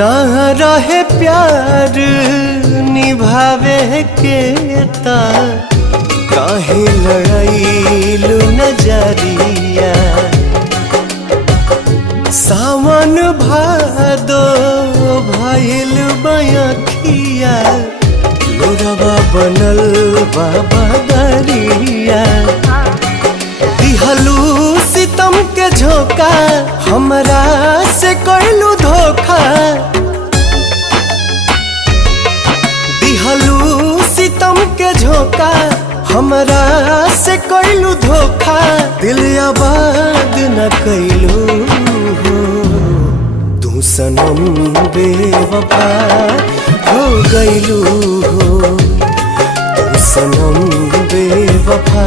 ना रहे प्यार निभावे के ता काहे लड़ाईलू नजरिया। सावन भादो भइल बयखिया लोरवा बनल बाबा दरिया। दिहलू सितम के झोंका हमरा से कैलू धोखा। दिहलू सितम के झोंका हमरा से कैलू धोखा। दिल आबाद न कैलू तू सनम बेवफा हो गइलू हो। तू सनम बेवफा